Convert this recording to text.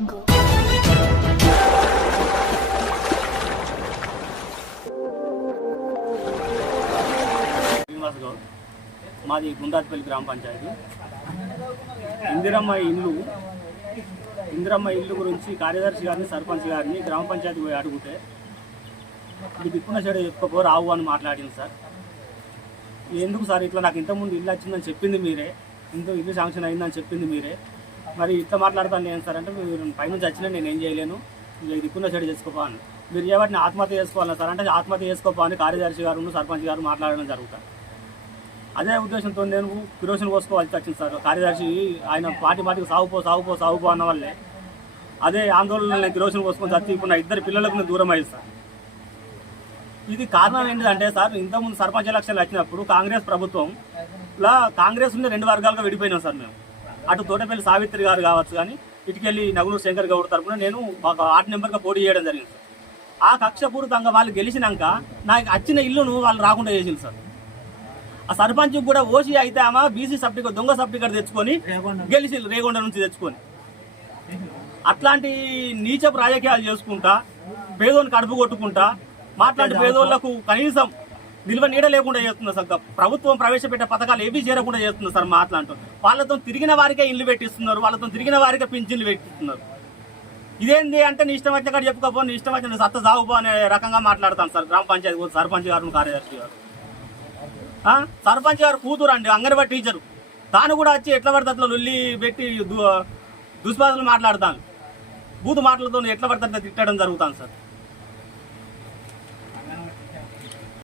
శ్రీనివాస్ గౌడ్, మాది గుండాత్పల్లి గ్రామ పంచాయతీ. ఇందిరమ్మ ఇల్లు గురించి కార్యదర్శి గారిని, సర్పంచ్ గారిని గ్రామ పంచాయతీ పోయి అడిగితే ఇది దిక్కున చెడు చెప్పుకోపో రావు అని మాట్లాడింది సార్. ఎందుకు సార్ ఇట్లా, నాకు ఇంతకుముందు ఇల్లు వచ్చిందని చెప్పింది మీరే, ఇల్లు శాంక్షన్ అయిందని చెప్పింది మీరే, మరి ఇట్లా మాట్లాడతాను నేను సార్ అంటే మీరు పైనుంచి వచ్చినా నేను ఏం చేయలేను, ఇది దిక్కున చెడు చేసుకోపో అని. మీరు చేయబట్టి ఆత్మహత్య చేసుకోవాలని సార్ అంటే ఆత్మహత్య చేసుకోపో అని కార్యదర్శి గారు, సర్పంచ్ గారు మాట్లాడడం జరుగుతుంది. అదే ఉద్దేశంతో నేను కిరోసిన్ పోసుకోవాల్సి వచ్చింది సార్. కార్యదర్శి ఆయన మాటికి సాగుపో అన్న వల్లే అదే ఆందోళన కిరోసిన్ పోసుకొని చచ్చి ఇప్పుడు నా ఇద్దరు పిల్లలకు నేను దూరం అయ్యింది సార్. ఇది కారణం ఏంటంటే సార్, ఇంతకుముందు సర్పంచ్ ఎలక్షన్లు వచ్చినప్పుడు కాంగ్రెస్ ప్రభుత్వంలో కాంగ్రెస్ నుండి 2 వర్గాలుగా విడిపోయినాం సార్. మేము అటు తోటపల్లి సావిత్రి గారు కావచ్చు, కానీ ఇటుకెళ్ళి నగులూరు శంకర్ గౌడ్ తరఫున నేను ఒక 8 నెంబర్గా పోటీ చేయడం జరిగింది సార్. ఆ కక్షపూరితంగా వాళ్ళు గెలిచినాక నాకు వచ్చిన ఇల్లును వాళ్ళు రాకుండా చేసింది సార్. ఆ సర్పంచ్ కూడా ఓసీ అయితే ఆమె బీసీ సర్టిఫికేట్, దొంగ సర్టిఫికేట్ తెచ్చుకొని గెలిచి రేగొండ నుంచి తెచ్చుకొని అట్లాంటి నీచపు రాజకీయాలు చేసుకుంటా, పేదోని కడుపు కొట్టుకుంటా మాట్లాడి పేదోళ్లకు కనీసం నిల్వ నీడ లేకుండా చేస్తుంది సార్. ప్రభుత్వం ప్రవేశపెట్టే పథకాలు ఏవి చేరకుండా చేస్తుంది సార్. మాట్లాడుతూ వాళ్ళతో తిరిగిన వారికే ఇల్లు పెట్టిస్తున్నారు, వాళ్ళతో తిరిగిన వారికే పింఛన్లు పెట్టిస్తున్నారు. ఇదేంది అంటే నీ ఇష్టం వచ్చిన కాడ చెప్పుకోపో, నీ ఇష్టం వచ్చిన సత్త సాగుపో అనే రకంగా మాట్లాడతాను సార్. గ్రామ పంచాయతీ సర్పంచ్ గారు, కార్యదర్శి గారు, సర్పంచ్ గారు కూతురు అండి, అంగన్వాడీ టీచరు, తాను కూడా వచ్చి ఎట్లా పడితే అట్లా లొల్లి పెట్టి దుష్పాదలు మాట్లాడతాను, బూతు మాటలతో ఎట్లా పడితే తిట్టడం జరుగుతాను సార్.